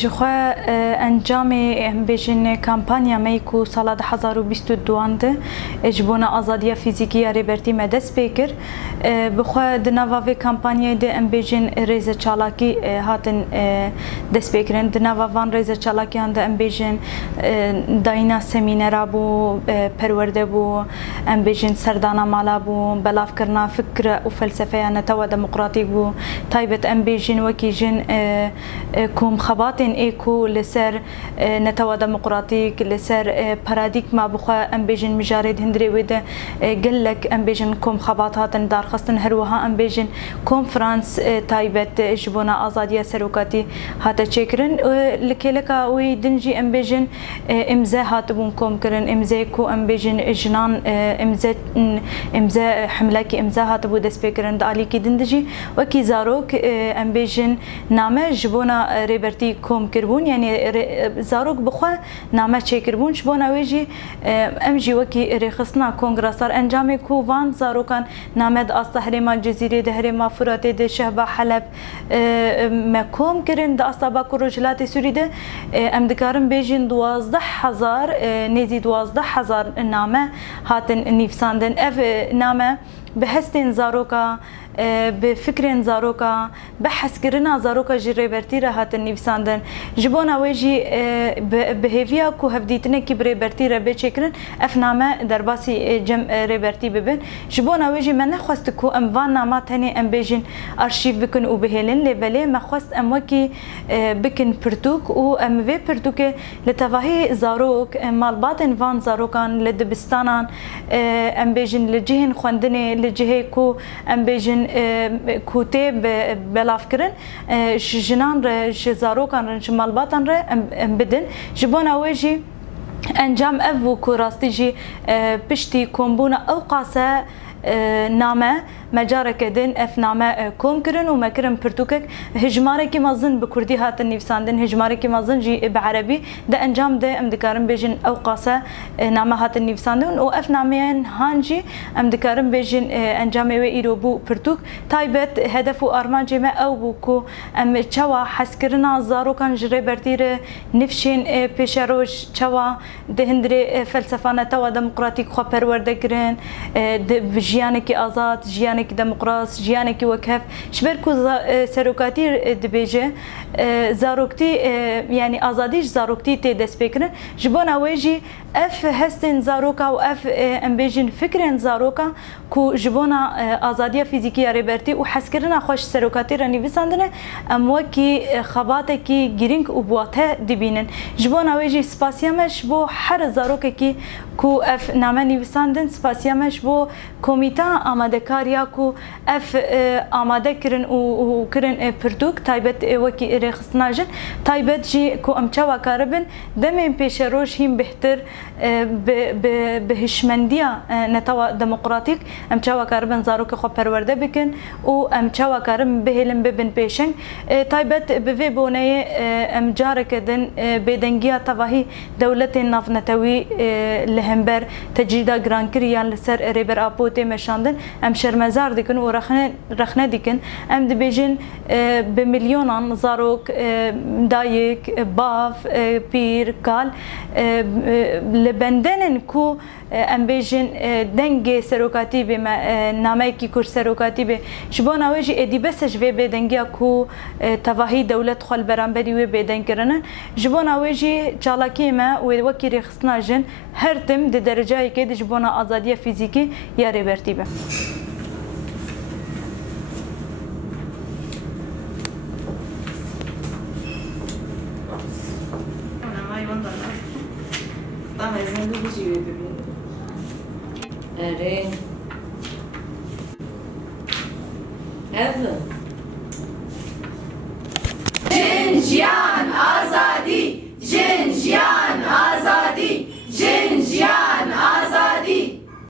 جخوا انجام بیشتر کمپانیا میکو سال 2022 ده اجبونا آزادی فیزیکی ریبرتی مدرس بکر بخوا دنواه کمپانیای ده بیشتر ریز چالاکی هاتن دست بکرن دنواه ریز چالاکی هند بیشتر داینا سمینر بو پرورده بو بیشتر سردانا مالا بو بلاف کرنا فکر و فلسفه نتوا دموکراتیک بو تایبت بیشتر وکیجن کوم خباتن ایکو لسر نتوا دموکراتیک لسر پارادیگما بخوا ام بیجن مجارد هندری وده گلک ام بیجن کوم خباتاتن دارخستن هر وها ام بیجن کنفرانس تایبت جبونا آزادی سروکاتی هات چکرن لکلکا وی دنجی ام بیجن امزه هات بون کوم کرن امزه کو ام بیجن جنان امزه حملکی امزه هات بو دست بکرن دالی کی دندجی وکی زاروک ام بیجن نامه جبونا ریبرتی کوم کربون یعنی زاروک بخوا نامه چه کربون شبونا ویجی امجی وکی رخصنا کنگرسار انجام کو وان زاروکان نامه داست هرما جزیره ده هرما فرات ده شهبا حلب مکوم کرن داست با کروجلات سوری ده ام دکارم بیجین 12,000 نزی 12,000 نامه هاتن نیفساندن اف نامه به هستن زاروکا بفكرين زاروكا بحث كرنا زاروكا جريبرتي راحت النفساندن جبونا ويجي بهيفيا كو هفديتنا كي بريبرتي ربي تشكرن افنامه درباسي جم ريبرتي ببن جبونا ويجي من خواست كو ام فان نامات هني ام بيجن ارشيف بكن وبهلن لبلي ما خواست ام وكي بكن برتوك و ام في برتوك لتفاهي زاروك مال باطن فان زاروكان لدبستانان ام بيجن لجهن خوندني لجهه كو ام بيجن کوته بلاف کرن جنان ر زاروکان ر مالباتان ر بدن جبونا ویجی انجام افو کوراستی جی پشتی کومبونا اوقاسه نامه مجارك دين اف نامه كوم كرن وما كرن برتوكك هجماري كي مازن بكردي هات النفساندن هجماري كي مازن جي بعربي ده انجام ده ام دكارن بيجن اوقاسه نامه هات النفساندن و اف نامين هانجي ام دكارن بيجن انجام وي ايروبو برتوك تايبت هدف ارمانجي ما او بوكو ام تشوا حسكرنا زارو كان جري برتير نفشين بيشروش تشوا دهندري فلسفانه توا ديمقراطيك خو پرورده كرن جيانك آزاد جيانك ديمقراطي جيانك وكهف شبركو سروكاتي دبيجه زاروكتي يعني ازاديش زاروكتي تي دسبيكن جبونا ويجي اف هستن زاروكا و اف امبيجن فكرن زاروكا كو جبونا ازاديه فيزيكيه ريبرتي و حسكرنا خوش سروكاتي راني بساندنه ام وكي خباتكي جرينك و بواته دبينن جبونا ويجي سباسيامش بو حر زاروكي كو اف نامني بساندن سباسيامش بو كوميتا امادكاريا كو اف اماده كرن و كرن برتوك تايبت وكي رخصناجن تايبت جي كو امچوا كاربن دمن بيشروش هم بهتر بهشمنديا نتوا ديمقراطيك امچوا كاربن زاروك خو پرورده بكن و امچوا كارم بهلم ببن بيشن تايبت بفي بوني امجارك دن بدنگيا تواهي دولت نافنتوي لهمبر تجريدا جرانكريان لسر ريبر ابوتي مشاندن ام شرمزار ديكن و رخنه ديكن ام دبيجن بمليونان زاروك دايك باف بير قال لبندن كو ام بيجن دنگ سروكاتي بما ناميكي كور سروكاتي به شبونا ويجي ادي بس جوي بدنگيا كو تواهي دولت خل برانبري و بدنگرن جبونا ويجي چالاكي ما وكي رخصناجن هرتم د درجه كده جبونا ازاديه فيزيكي يا ريبرتي به حيوان ضل طبعا زين بيجي بيبي أرين هذا